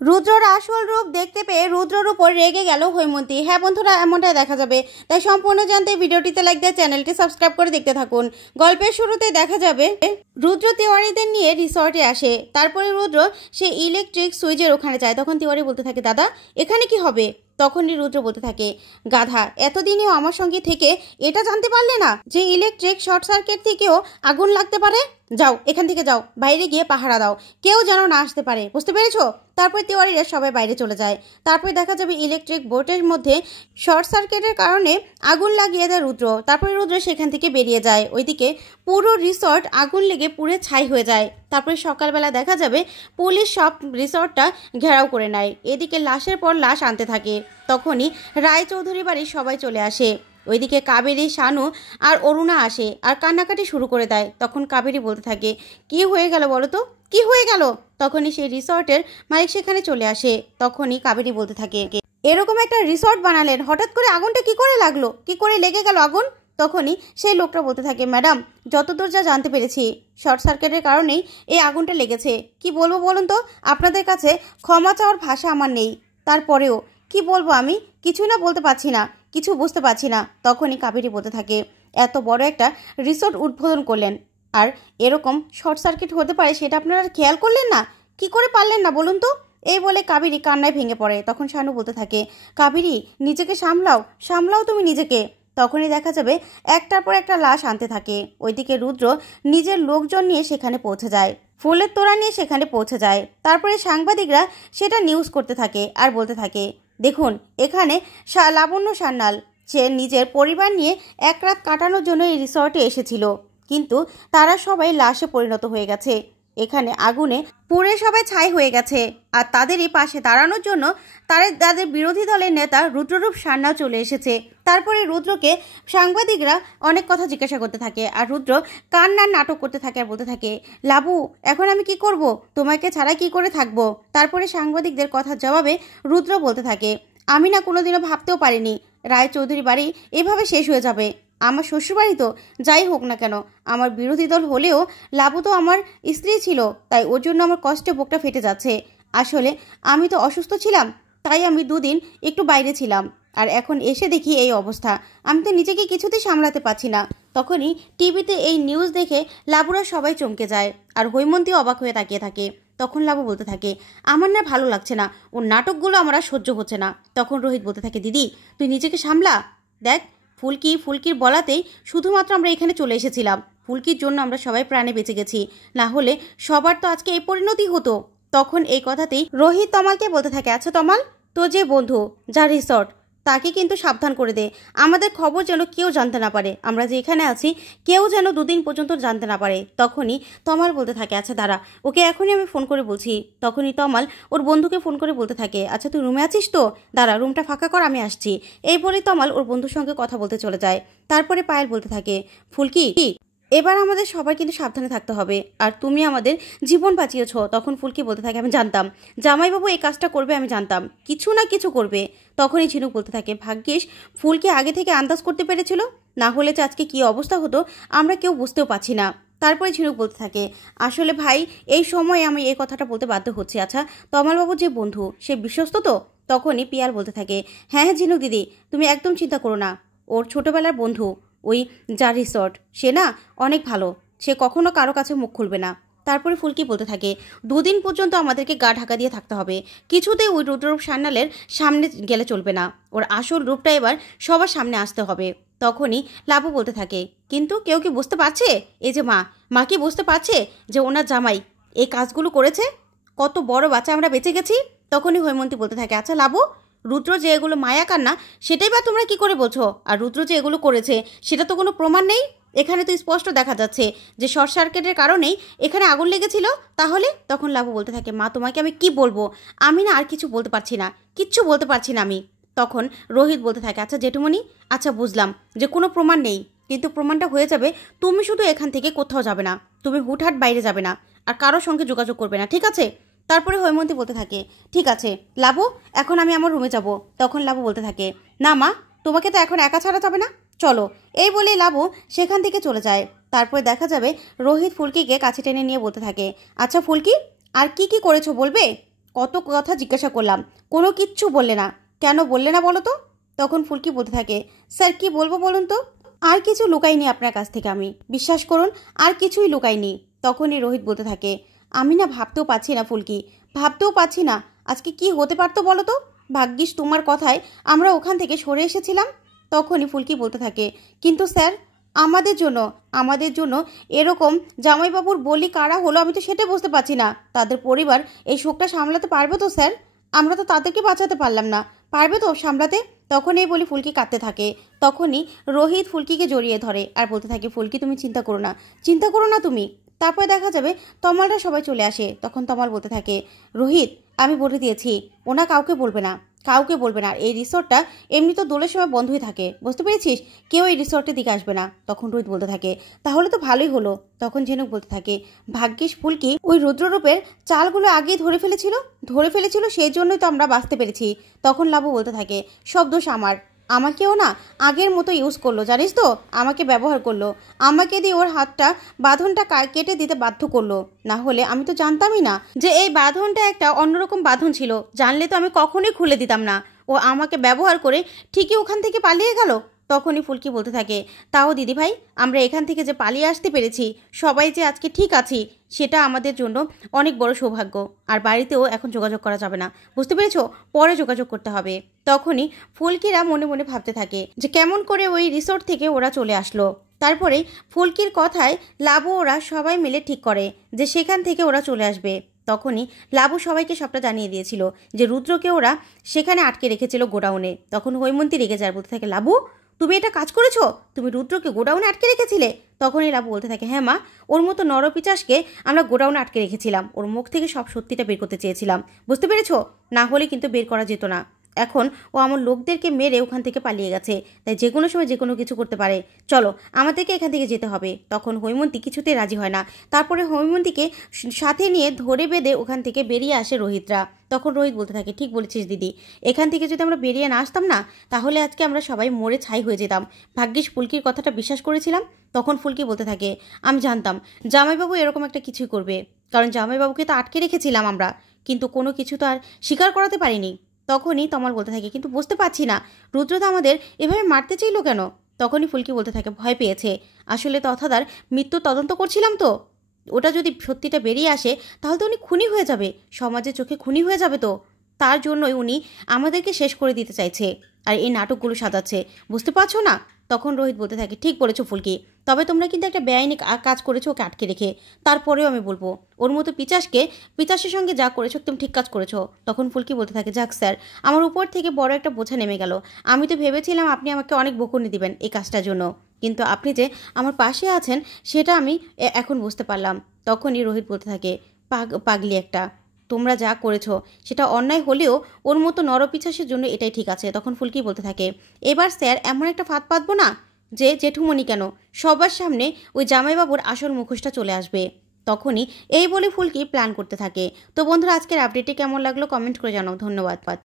রুদ্রর আসল রূপ দেখতে পেয়ে রুদ্রর উপর রেগে গেল হৈমন্তী। হ্যাঁ বন্ধুরা, এমনটাই দেখা যাবে। তাই সম্পূর্ণ জানতে ভিডিওটিতে লাইক দিয়ে চ্যানেলটি সাবস্ক্রাইব করে দেখতে থাকুন। গল্পের শুরুতে দেখা যাবে রুদ্র তিওয়ারিদের নিয়ে রিসর্টে আসে। তারপরে রুদ্র সে ইলেকট্রিক সুইচের ওখানে যায়। তখন তিওয়ারি বলতে থাকে, দাদা এখানে কি হবে? তখনই রুদ্র বলতে থাকে, গাধা, এতদিনেও আমার সঙ্গে থেকে এটা জানতে পারলে না যে ইলেকট্রিক শর্ট সার্কিট থেকেও আগুন লাগতে পারে? যাও, এখান থেকে যাও, বাইরে গিয়ে পাহারা দাও, কেউ যেন না আসতে পারে, বুঝতে পেরেছো? তারপর তিওয়ারিরা সবাই বাইরে চলে যায়। তারপরে দেখা যাবে ইলেকট্রিক বোর্ডের মধ্যে শর্ট সার্কিটের কারণে আগুন লাগিয়ে দেয় রুদ্র। তারপরে রুদ্র সেখান থেকে বেরিয়ে যায়। ওইদিকে পুরো রিসর্ট আগুন লেগে পুড়ে ছাই হয়ে যায়। তারপরে সকালবেলা দেখা যাবে পুলিশ সব রিসর্টটা ঘেরাও করে নেয়। এদিকে লাশের পর লাশ আনতে থাকে। তখনই রায়চৌধুরী বাড়ির সবাই চলে আসে। ওইদিকে কাবেরী, শানু আর অরুণা আসে আর কান্নাকাটি শুরু করে দেয়। তখন কাবেরী বলতে থাকে, কি হয়ে গেল বলো তো, কি হয়ে গেল? তখনই সেই রিসর্টের মালিক সেখানে চলে আসে। তখনই কাবেরী বলতে থাকে, এরকম একটা রিসর্ট বানালেন, হঠাৎ করে আগুনটা কি করে লাগলো, কি করে লেগে গেল আগুন? তখনই সেই লোকটা বলতে থাকে, ম্যাডাম যতদূর যা জানতে পেরেছি শর্ট সার্কিটের কারণেই এই আগুনটা লেগেছে। কি বলবো বলুন তো, আপনাদের কাছে ক্ষমা চাওয়ার ভাষা আমার নেই। তারপরেও কি বলবো, আমি কিছু না বলতে পারছি না, কিছু বুঝতে পারছি না। তখনই কাবেরী বলতে থাকে, এত বড় একটা রিসর্ট উদ্বোধন করলেন আর এরকম শর্ট সার্কিট হতে পারে সেটা আপনারা খেয়াল করলেন না? কি করে পারলেন না বলুন তো? এই বলে কাবেরী কান্নায় ভেঙে পড়ে। তখন শানু বলতে থাকে, কাবেরী নিজেকে সামলাও, সামলাও তুমি নিজেকে। তখনই দেখা যাবে একটার পর একটা লাশ আনতে থাকে। ওইদিকে রুদ্র নিজের লোকজন নিয়ে সেখানে পৌঁছে যায়, ফুলের তোড়া নিয়ে সেখানে পৌঁছে যায়। তারপরে সাংবাদিকরা সেটা নিউজ করতে থাকে আর বলতে থাকে, দেখুন এখানে লাবণ্য সান্যাল সে নিজের পরিবার নিয়ে এক রাত কাটানোর জন্য এই রিসর্টে এসেছিল, কিন্তু তারা সবাই লাশে পরিণত হয়ে গেছে। এখানে আগুনে পুড়ে সবাই ছাই হয়ে গেছে। আর তাদেরই পাশে দাঁড়ানোর জন্য তাদের বিরোধী দলের নেতা রুদ্ররূপ সান্যাল চলে এসেছে। তারপরে রুদ্রকে সাংবাদিকরা অনেক কথা জিজ্ঞাসা করতে থাকে আর রুদ্র কান্নার নাটক করতে থাকে আর বলতে থাকে, লাবু এখন আমি কি করব, তোমাকে ছাড়া কি করে থাকবো? তারপরে সাংবাদিকদের কথার জবাবে রুদ্র বলতে থাকে, আমি না কোনোদিনও ভাবতেও পারিনি রায়চৌধুরী বাড়ি এভাবে শেষ হয়ে যাবে। আমার শ্বশুরবাড়ি তো যাই হোক না কেন, আমার বিরোধী দল হলেও লাবু তো আমার স্ত্রী ছিল, তাই ওর জন্য আমার কষ্টে বুকটা ফেটে যাচ্ছে। আসলে আমি তো অসুস্থ ছিলাম, তাই আমি দুদিন একটু বাইরে ছিলাম, আর এখন এসে দেখি এই অবস্থা। আমি তো নিজেকে কিছুতেই সামলাতে পারছি না। তখনই টিভিতে এই নিউজ দেখে লাবুরা সবাই চমকে যায় আর হৈমন্তী অবাক হয়ে তাকিয়ে থাকে। তখন লাবু বলতে থাকে, আমার না ভালো লাগছে না, ওর নাটকগুলো আমার আর সহ্য হচ্ছে না। তখন রোহিত বলতে থাকে, দিদি তুই নিজেকে সামলা, দেখ ফুলকির বলাতেই শুধুমাত্র আমরা এখানে চলে এসেছিলাম, ফুলকির জন্য আমরা সবাই প্রাণে বেঁচে গেছি, না হলে সবার তো আজকে এই পরিণতি হতো। তখন এই কথাতেই রোহিত তমালকে বলতে থাকে, আচ্ছা তমাল, তো যে বন্ধু যা রিসর্ট তাকে কিন্তু সাবধান করে দে, আমাদের খবর যেন কেউ জানতে না পারে, আমরা যে এখানে আছি কেউ যেন দুদিন পর্যন্ত জানতে না পারে। তখনই তমাল বলতে থাকে, আচ্ছা দাঁড়া, ওকে এখনই আমি ফোন করে বলছি। তখনই তমাল ওর বন্ধুকে ফোন করে বলতে থাকে, আচ্ছা তুই রুমে আছিস তো, দাঁড়া রুমটা ফাঁকা কর, আমি আসছি। এই বলে তমাল ওর বন্ধুর সঙ্গে কথা বলতে চলে যায়। তারপরে পায়েল বলতে থাকে, ফুলকি এবার আমাদের সবাই কিন্তু সাবধানে থাকতে হবে, আর তুমি আমাদের জীবন বাঁচিয়েছ। তখন ফুলকি বলতে থাকে, আমি জানতাম জামাইবাবু এই কাজটা করবে, আমি জানতাম কিছু না কিছু করবে। তখনই ঝিনুক বলতে থাকে, ভাগ্যিস ফুলকি আগে থেকে আন্দাজ করতে পেরেছিল, না হলে যে আজকে কী অবস্থা হতো আমরা কেউ বুঝতেও পারছি না। তারপরে ঝিনুক বলতে থাকে, আসলে ভাই এই সময় আমি এই কথাটা বলতে বাধ্য হচ্ছি। আচ্ছা তমালবাবু যে বন্ধু সে বিশ্বস্ত তো? তখনই পিয়াল বলতে থাকে, হ্যাঁ হ্যাঁ ঝিনুক দিদি, তুমি একদম চিন্তা করো না, ওর ছোটোবেলার বন্ধু ওই যা রিসর্ট সে না অনেক ভালো, সে কখনো কারো কাছে মুখ খুলবে না। তারপরে ফুলকি বলতে থাকে, দুদিন পর্যন্ত আমাদেরকে গা ঢাকা দিয়ে থাকতে হবে, কিছুতেই ওই রুদ্ররূপ সান্যালের সামনে গেলে চলবে না, ওর আসল রূপটা এবার সবার সামনে আসতে হবে। তখনই লাবু বলতে থাকে, কিন্তু কেউ কি বুঝতে পারছে, এই যে মা কি বুঝতে পারছে যে ওনার জামাই এই কাজগুলো করেছে? কত বড় বাচ্চা আমরা বেঁচে গেছি। তখনই হৈমন্তী বলতে থাকে, আচ্ছা লাবু, রুদ্র যে এগুলো মায়া কান্না সেটাই বা তোমরা কি করে বলছো? আর রুদ্র যে এগুলো করেছে সেটা তো কোনো প্রমাণ নেই, এখানে তো স্পষ্ট দেখা যাচ্ছে যে শর্ট সার্কিটের কারণেই এখানে আগুন লেগেছিল। তাহলে তখন লাবু বলতে থাকে, মা তোমাকে আমি কি বলবো, আমি না আর কিছু বলতে পারছি না, কিচ্ছু বলতে পারছি না আমি। তখন রোহিত বলতে থাকে, আচ্ছা জেঠুমণি, আচ্ছা বুঝলাম যে কোনো প্রমাণ নেই, কিন্তু প্রমাণটা হয়ে যাবে, তুমি শুধু এখান থেকে কোথাও যাবে না, তুমি হুটহাট বাইরে যাবে না, আর কারোর সঙ্গে যোগাযোগ করবে না, ঠিক আছে? তারপরে হৈমন্তী বলতে থাকে, ঠিক আছে লাবু, এখন আমি আমার রুমে যাব। তখন লাবু বলতে থাকে, না মা, তোমাকে তো এখন একা ছাড়া যাবে না, চলো। এই বলেই লাবু সেখান থেকে চলে যায়। তারপরে দেখা যাবে রোহিত ফুলকিকে কাছে টেনে নিয়ে বলতে থাকে, আচ্ছা ফুলকি, আর কি কি করেছো বলবে? কত কথা জিজ্ঞাসা করলাম, কোনো কিচ্ছু বললে না, কেন বললে না বলো তো? তখন ফুলকি বলতে থাকে, স্যার কি বলবো বলুন তো, আর কিছু লুকাইনি আপনার কাছ থেকে, আমি বিশ্বাস করুন আর কিছুই লুকাইনি। তখনই রোহিত বলতে থাকে, আমি না ভাবতেও পাচ্ছি না ফুলকি, ভাবতেও পাচ্ছি না আজকে কি হতে পারতো বলো তো। ভাগ্যিস তোমার কথায় আমরা ওখান থেকে সরে এসেছিলাম। তখনই ফুলকি বলতে থাকে, কিন্তু স্যার আমাদের জন্য এরকম জামাইবাবুর বলি কারা হলো আমি তো সেটা বুঝতে পারছি না। তাদের পরিবার এই শোকটা সামলাতে পারবে তো স্যার? আমরা তো তাদেরকে বাঁচাতে পারলাম না, পারবে তো সামলাতে? তখন এই বলি ফুলকি কাঁদতে থাকে। তখনই রোহিত ফুলকিকে জড়িয়ে ধরে আর বলতে থাকে, ফুলকি তুমি চিন্তা করো না তুমি। তারপরে দেখা যাবে তমালরা সবাই চলে আসে। তখন তমাল বলতে থাকে, রোহিত আমি বলে দিয়েছি ওনা কাউকে বলবে না। আর এই রিসর্টটা এমনি তো দোলের সময় বন্ধই থাকে, বুঝতে পেরেছিস? কেউ এই রিসর্টের দিকে আসবে না। তখন রোহিত বলতে থাকে, তাহলে তো ভালোই হলো। তখন ঝিনুক বলতে থাকে, ভাগ্যিস ফুলকি ওই রুদ্ররূপের চালগুলো আগেই ধরে ফেলেছিল, সেই জন্যই তো আমরা বাঁচতে পেরেছি। তখন লাবু বলতে থাকে, সব দোষ আমার, আমাকেও না আগের মতো ইউজ করলো, জানিস তো, আমাকে ব্যবহার করলো, আমাকে দিয়ে ওর হাতটা বাঁধনটা কেটে দিতে বাধ্য করলো। না হলে আমি তো জানতামই না যে এই বাঁধনটা একটা অন্যরকম বাঁধন ছিল, জানলে তো আমি কখনোই খুলে দিতাম না। ও আমাকে ব্যবহার করে ঠিকই ওখান থেকে পালিয়ে গেল। তখনই ফুলকি বলতে থাকে, তাও দিদিভাই আমরা এখান থেকে যে পালিয়ে আসতে পেরেছি, সবাই যে আজকে ঠিক আছি, সেটা আমাদের জন্য অনেক বড় সৌভাগ্য। আর বাড়িতেও এখন যোগাযোগ করা যাবে না, বুঝতে পেরেছো? পরে যোগাযোগ করতে হবে। তখনই ফুলকিরা মনে মনে ভাবতে থাকে যে কেমন করে ওই রিসোর্ট থেকে ওরা চলে আসলো। তারপরে ফুলকির কথায় লাবু ওরা সবাই মিলে ঠিক করে যে সেখান থেকে ওরা চলে আসবে। তখনই লাবু সবাইকে সবটা জানিয়ে দিয়েছিল যে রুদ্রকে ওরা সেখানে আটকে রেখেছিল গোডাউনে। তখন হৈমন্তী রেগে যায়, বলতে থাকে, লাবু তুমি এটা কাজ করেছো? তুমি রুদ্রকে গোডাউনে আটকে রেখেছিলে? তখনই লাবু বলতে থাকে, হ্যাঁ মা, ওর মতো নরপিচাসকে আমরা গোডাউনে আটকে রেখেছিলাম, ওর মুখ থেকে সব সত্যিটা বের করতে চেয়েছিলাম, বুঝতে পেরেছো? না হলে কিন্তু বের করা যেত না। এখন ও আমার লোকদেরকে মেরে ওখান থেকে পালিয়ে গেছে, তাই যে কোনো সময় যে কোনো কিছু করতে পারে। চলো আমাদেরকে এখান থেকে যেতে হবে। তখন হৈমন্তী কিছুতেই রাজি হয় না। তারপরে হৈমন্তীকে সাথে নিয়ে ধরে বেঁধে ওখান থেকে বেরিয়ে আসে রোহিতরা। তখন রোহিত বলতে থাকে, ঠিক বলেছিস দিদি, এখান থেকে যদি আমরা বেরিয়ে না আসতাম না, তাহলে আজকে আমরা সবাই মরে ছাই হয়ে যেতাম। ভাগ্যিস ফুলকির কথাটা বিশ্বাস করেছিলাম। তখন ফুলকি বলতে থাকে, আমি জানতাম জামাইবাবু এরকম একটা কিছুই করবে, কারণ জামাইবাবুকে তো আটকে রেখেছিলাম আমরা, কিন্তু কোনো কিছু তো আর স্বীকার করাতে পারিনি। তখনই তমাল বলতে থাকে, কিন্তু বুঝতে পারছি না রুদ্রদা আমাদের এভাবে মারতে চাইলো কেন? তখনই ফুলকি বলতে থাকে, ভয় পেয়েছে। আসলে তথাদার মৃত্যুর তদন্ত করছিলাম তো, ওটা যদি সত্যিটা বেরিয়ে আসে তাহলে তো উনি খুনি হয়ে যাবে, সমাজের চোখে খুনি হয়ে যাবে, তো তার জন্যই উনি আমাদেরকে শেষ করে দিতে চাইছে আর এই নাটকগুলো সাজাচ্ছে, বুঝতে পারছো না? তখন রোহিত বলতে থাকে, ঠিক বলেছো ফুলকি, তবে তোমরা কিন্তু একটা বেআইনি কাজ করেছো ওকে আটকে রেখে। তারপরেও আমি বলবো ওর মতো পিচাসের সঙ্গে যা করেছো তুমি ঠিক কাজ করেছো। তখন ফুলকি বলতে থাকে, যাক স্যার, আমার উপর থেকে বড় একটা বোঝা নেমে গেল। আমি তো ভেবেছিলাম আপনি আমাকে অনেক বকুনি দিবেন এই কাজটার জন্য, কিন্তু আপনি যে আমার পাশে আছেন সেটা আমি এখন বুঝতে পারলাম। তখনই রোহিত বলতে থাকে, পাগলি একটা, তোমরা যা করেছো সেটা অন্যায় হলেও ওর মতো নরপিচাসের জন্য এটাই ঠিক আছে। তখন ফুলকি বলতে থাকে, এবার স্যার এমন একটা ফাঁদ পাতবো না যে জেঠুমণি কেন সবার সামনে ওই জামাইবাবুর আসল মুখোশটা চলে আসবে। তখনই এই বলে ফুলকি প্ল্যান করতে থাকে। তো বন্ধুরা, আজকের আপডেটটি কেমন লাগলো কমেন্ট করে জানাও। ধন্যবাদ।